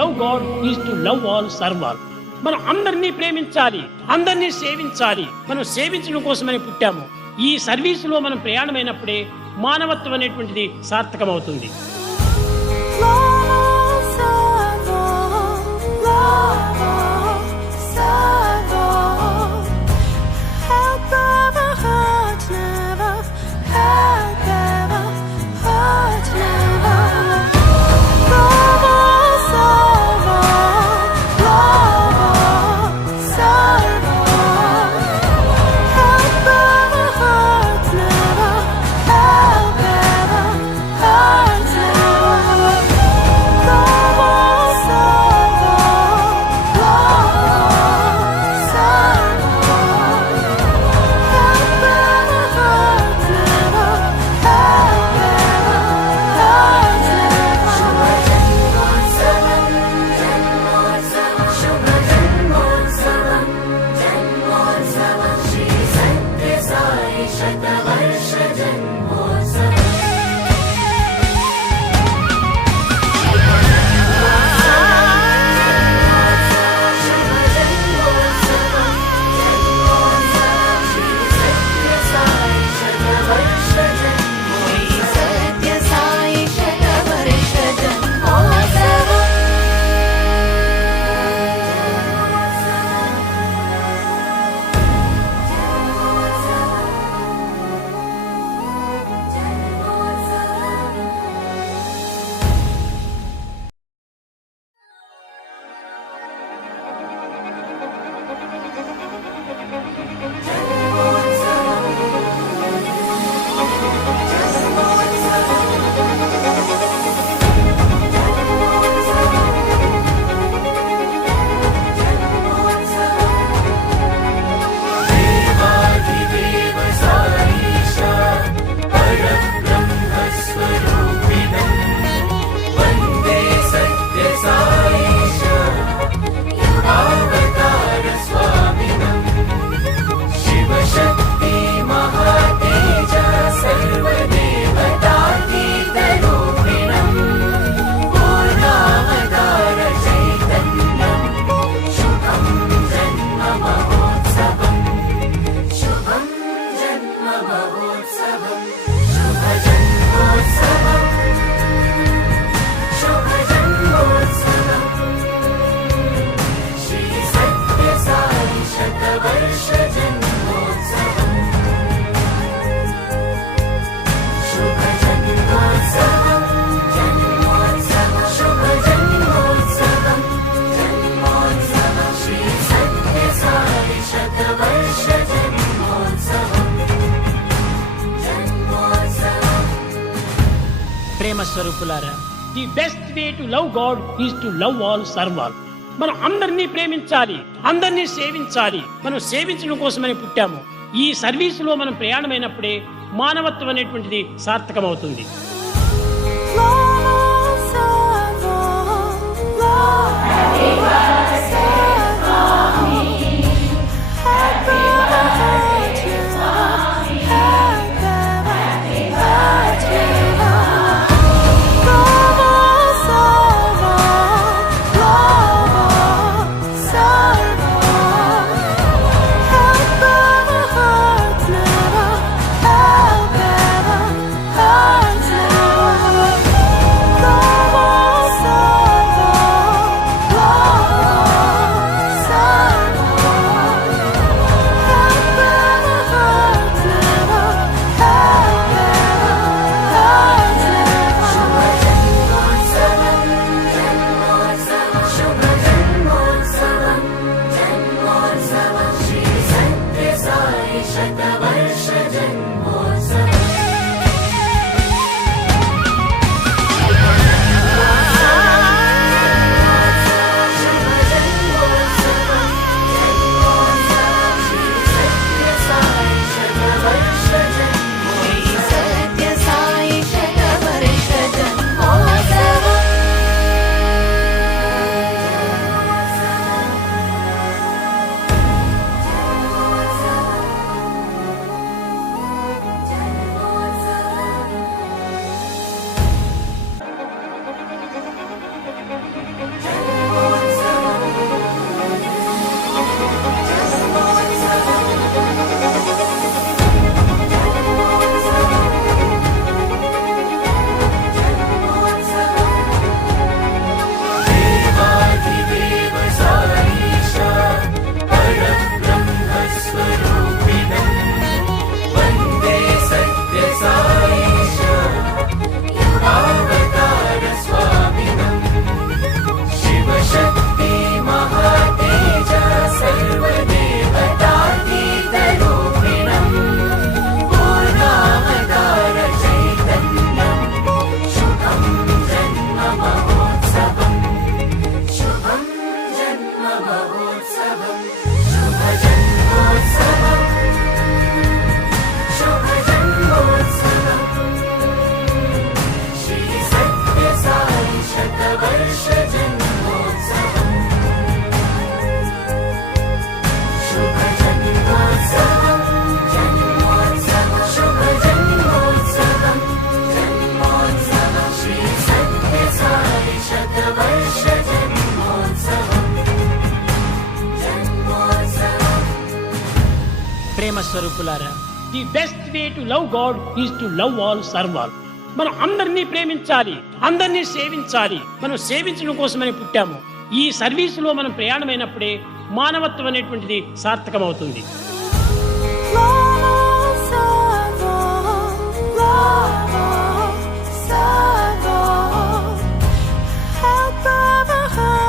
Love God is to love all serve all. మనం అందరినీ ప్రేమించాలి అందరినీ సేవించాలి. మనం సేవించడం కోసమని పుట్టాము. ఈ సర్వీసులో మనం ప్రయాణమైనప్పుడే మానవత్వం అనేటువంటిది సార్థకమవుతుంది. ప్రేమ స్వరూపులారా. The best way to love God is to love all serve all మనం అందరినీ ప్రేమించాలి అందరినీ సేవించాలి మనం సేవించడం కోసమని పుట్టాము. ఈ సర్వీసులో మనం ప్రయాణమైనప్పుడే మానవత్వం అనేటువంటిది సార్థకమవుతుంది. ప్రేమ స్వరూపులారా the best way to love God is to love all serve all మనం అందరినీ ప్రేమించాలి అందరినీ సేవించాలి. మనం సేవించడం కోసమని పుట్టాము. ఈ సర్వీసులో మనం ప్రయాణమైనప్పుడే మానవత్వం అనేటువంటిది సార్థకమవుతుంది.